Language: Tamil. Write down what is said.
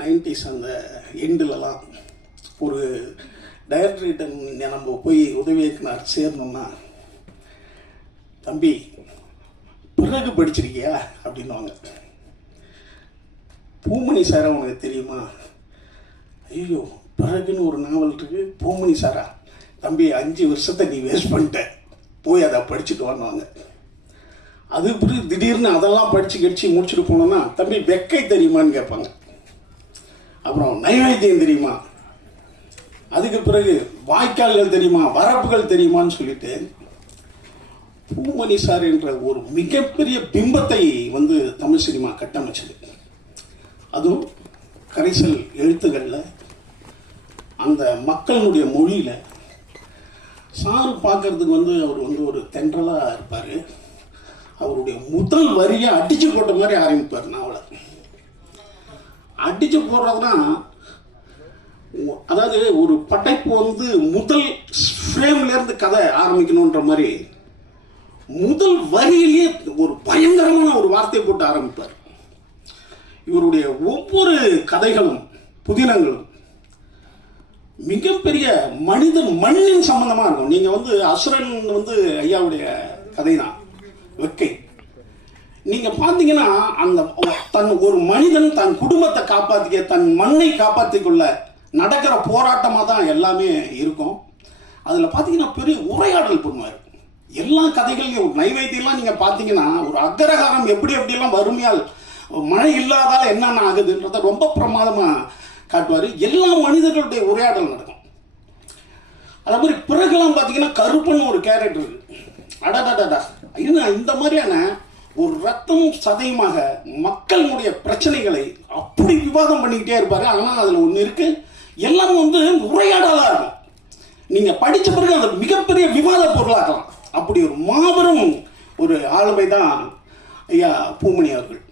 நைன்டிஸ் அந்த எண்டுலலாம் ஒரு டைரக்டர்கிட்ட நம்ம போய் உதவி இயக்குனர் சேரணும்னா தம்பி பிறகு படிச்சிருக்கியா? அப்படின்னுவாங்க. பூமணி சாரா உனக்கு தெரியுமா? ஐயோ பிறகுன்னு ஒரு நாவல் இருக்கு பூமணி சாரா. தம்பி அஞ்சு வருஷத்தை நீ வேஸ்ட் பண்ணிட்ட. போய் அதை படிச்சுட்டு வாங்குவாங்க அது பிறகு திடீர்னு அதெல்லாம் படித்து கடிச்சு முடிச்சுட்டு போனோன்னா தம்பி வெக்கை தெரியுமான்னு கேட்பாங்க. அப்புறம் நைவேத்தியம் தெரியுமா? அதுக்கு பிறகு வாய்க்கால்கள் தெரியுமா? வரப்புகள் தெரியுமான்னு சொல்லிட்டு பூமணி சார் என்ற ஒரு மிகப்பெரிய பிம்பத்தை வந்து தமிழ் சினிமா கட்டமைச்சது. அதுவும் கரைசல் எழுத்துக்களில் அந்த மக்களுடைய மொழியில் சாரு பார்க்கறதுக்கு வந்து அவர் வந்து ஒரு தென்றலாக இருப்பார். அவருடைய முதல் வரியை அடித்து போட்ட மாதிரி ஆரம்பிப்பார். நான் அடிச்சு போடுறதுனா தான் அதாவது ஒரு படைப்பு வந்து முதல் ஃப்ரேம்லேருந்து கதை ஆரம்பிக்கணுன்ற மாதிரி முதல் வரியிலேயே ஒரு பயங்கரமான ஒரு வார்த்தையை போட்டு ஆரம்பிப்பார். இவருடைய ஒவ்வொரு கதைகளும் புதினங்களும் மிகப்பெரிய மனித மண்ணின் சம்பந்தமாக இருக்கும். நீங்கள் வந்து அசுரன் வந்து ஐயாவுடைய கதை தான் வெக்கை. நீங்க பாத்தீங்கன்னா அந்த தன் ஒரு மனிதன் தன் குடும்பத்தை காப்பாத்திக்க தன் மண்ணை காப்பாற்றிக்கொள்ள நடக்கிற போராட்டமா தான் எல்லாமே இருக்கும். அதுல பாத்தீங்கன்னா பெரிய உரையாடல் பண்ணுவார். எல்லா கதைகளையும் நைவேத்தியெல்லாம் நீங்க பாத்தீங்கன்னா ஒரு அக்ரகாரம் எப்படி எப்படிலாம் வறுமையால் மழை இல்லாதால என்னென்ன ஆகுதுன்றத ரொம்ப பிரமாதமா காட்டுவார். எல்லா மனிதர்களுடைய உரையாடல் நடக்கும். அதே மாதிரி பிறகுலாம் பார்த்தீங்கன்னா கருப்புன்னு ஒரு கேரக்டர் இருக்கு. அடடடடா. இது இந்த மாதிரியான ஒரு ரத்தமும் சதையுமாக மக்களுடைய பிரச்சனைகளை அப்படி விவாதம் பண்ணிக்கிட்டே இருப்பார். ஆனால் அதில் ஒன்று இருக்குது எல்லாம் வந்து உரையாடலாக இருக்கும். நீங்கள் படித்த பிறகு அது மிகப்பெரிய விவாத பொருளாகலாம் அப்படி ஒரு மாபெரும் ஒரு ஆளுமை தான் ஐயா பூமணி அவர்கள்.